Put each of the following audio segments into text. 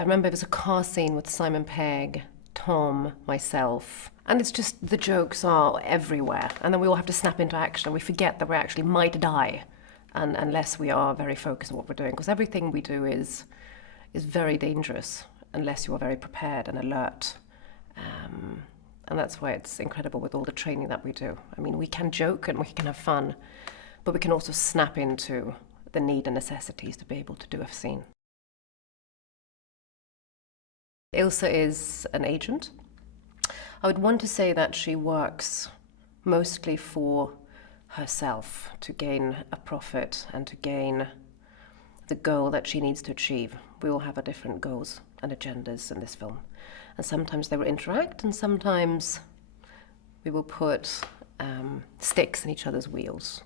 I remember it was a car scene with Simon Pegg, Tom, myself, and it's just the jokes are everywhere, and then we all have to snap into action and we forget that we actually might die unless we are very focused on what we're doing, because everything we do is very dangerous unless you are very prepared and alert. And that's why it's incredible with all the training that we do. I mean, we can joke and we can have fun, but we can also snap into the need and necessities to be able to do a scene. Ilsa is an agent. I would want to say that she works mostly for herself to gain a profit and to gain the goal that she needs to achieve. We all have our different goals and agendas in this film. And sometimes they will interact, and sometimes we will put sticks in each other's wheels.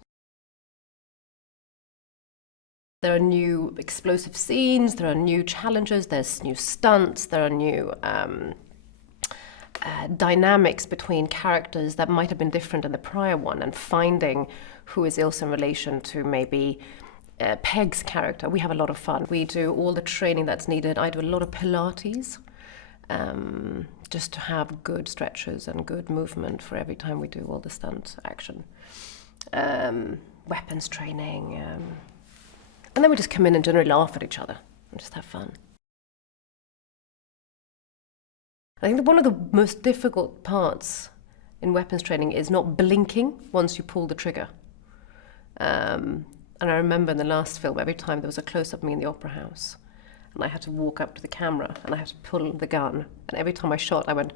There are new explosive scenes, there are new challenges, there's new stunts, there are new dynamics between characters that might have been different in the prior one, and finding who is Ilsa in relation to maybe Peg's character. We have a lot of fun. We do all the training that's needed. I do a lot of Pilates, just to have good stretches and good movement for every time we do all the stunt action. Weapons training. And then we just come in and generally laugh at each other and just have fun. I think that one of the most difficult parts in weapons training is not blinking once you pull the trigger. And I remember in the last film, every time there was a close-up of me in the opera house, and I had to walk up to the camera and I had to pull the gun, and every time I shot, I went,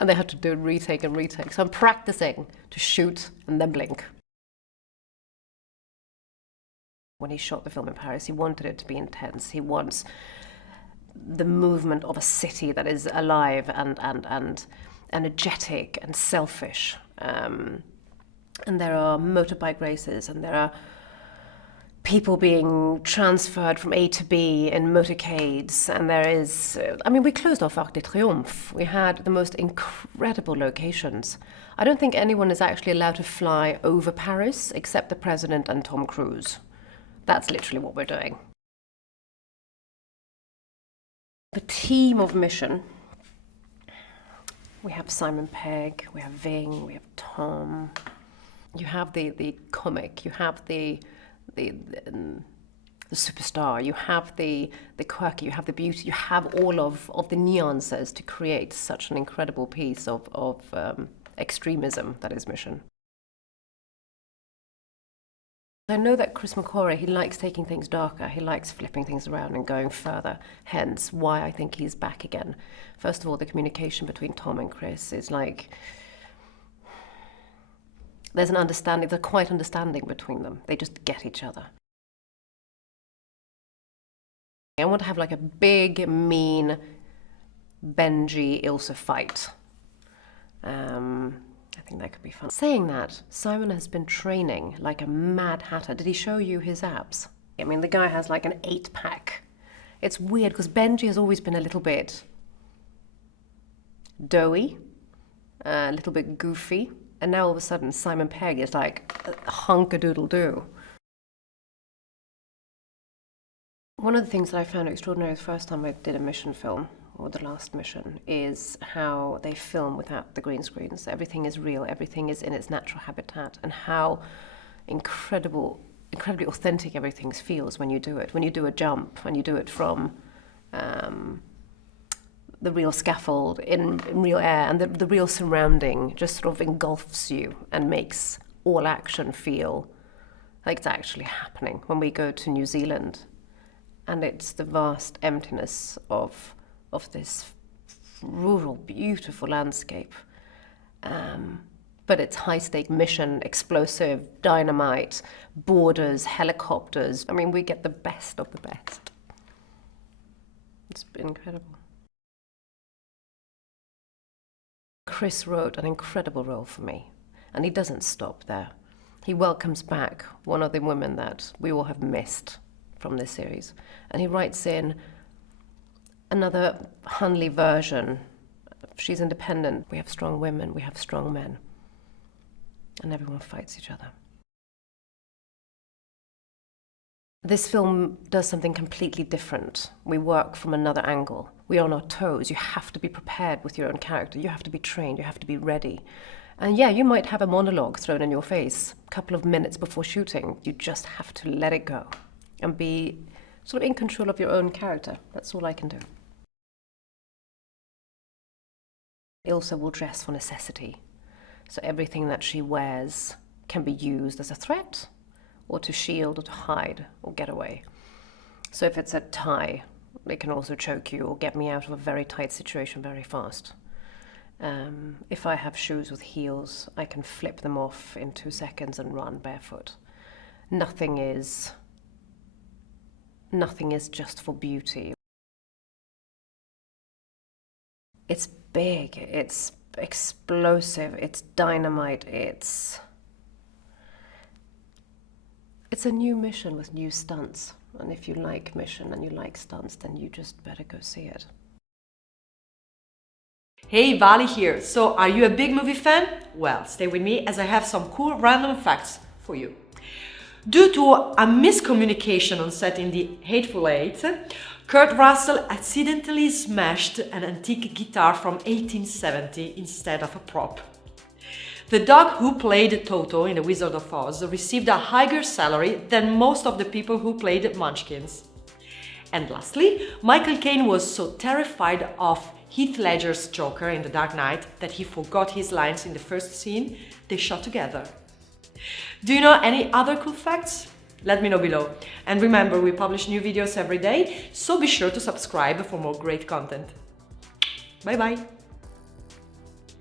and they had to do a retake and retake. So I'm practicing to shoot and then blink. When he shot the film in Paris, he wanted it to be intense. He wants the movement of a city that is alive and energetic and selfish. And there are motorbike races, and there are people being transferred from A to B in motorcades, and there is, I mean, we closed off Arc de Triomphe. We had the most incredible locations. I don't think anyone is actually allowed to fly over Paris except the president and Tom Cruise. That's literally what we're doing. The team of Mission, we have Simon Pegg, we have Ving, we have Tom. You have the comic, you have the superstar, you have the quirky, you have the beauty, you have all of the nuances to create such an incredible piece of extremism that is Mission. I know that Chris McQuarrie, he likes taking things darker, he likes flipping things around and going further, hence why I think he's back again. First of all, the communication between Tom and Chris is like, there's an understanding, there's a quiet understanding between them. They just get each other. I want to have like a big, mean Benji Ilsa fight. I think that could be fun. Saying that, Simon has been training like a mad hatter. Did he show you his abs? I mean, the guy has like an 8-pack. It's weird because Benji has always been a little bit doughy, a little bit goofy, and now all of a sudden Simon Pegg is like a hunk-a-doodle-doo. One of the things that I found extraordinary the first time I did a Mission film, or the last Mission, is how they film without the green screens. Everything is real, everything is in its natural habitat, and how incredibly authentic everything feels when you do it. When you do a jump, when you do it from the real scaffold in real air, and the real surrounding just sort of engulfs you and makes all action feel like it's actually happening. When we go to New Zealand, and it's the vast emptiness of this rural, beautiful landscape. But it's high-stake mission, explosive, dynamite, borders, helicopters. I mean, we get the best of the best. It's been incredible. Chris wrote an incredible role for me, and he doesn't stop there. He welcomes back one of the women that we all have missed from this series, and he writes in another Hunley version. She's independent. We have strong women, we have strong men, and everyone fights each other. This film does something completely different. We work from another angle. We are on our toes. You have to be prepared with your own character. You have to be trained. You have to be ready. And yeah, you might have a monologue thrown in your face a couple of minutes before shooting. You just have to let it go and be sort of in control of your own character. That's all I can do. Ilsa will dress for necessity. So everything that she wears can be used as a threat, or to shield, or to hide, or get away. So if it's a tie, it can also choke you or get me out of a very tight situation very fast. If I have shoes with heels, I can flip them off in 2 seconds and run barefoot. Nothing is just for beauty. It's big, it's explosive, it's dynamite, it's a new mission with new stunts. And if you like mission and you like stunts, then you just better go see it. Hey, Vali here. So, are you a big movie fan? Well, stay with me as I have some cool random facts for you. Due to a miscommunication on set in The Hateful Eight, Kurt Russell accidentally smashed an antique guitar from 1870 instead of a prop. The dog who played Toto in The Wizard of Oz received a higher salary than most of the people who played Munchkins. And lastly, Michael Caine was so terrified of Heath Ledger's Joker in The Dark Knight that he forgot his lines in the first scene they shot together. Do you know any other cool facts? Let me know below. And remember, we publish new videos every day, so be sure to subscribe for more great content. Bye bye!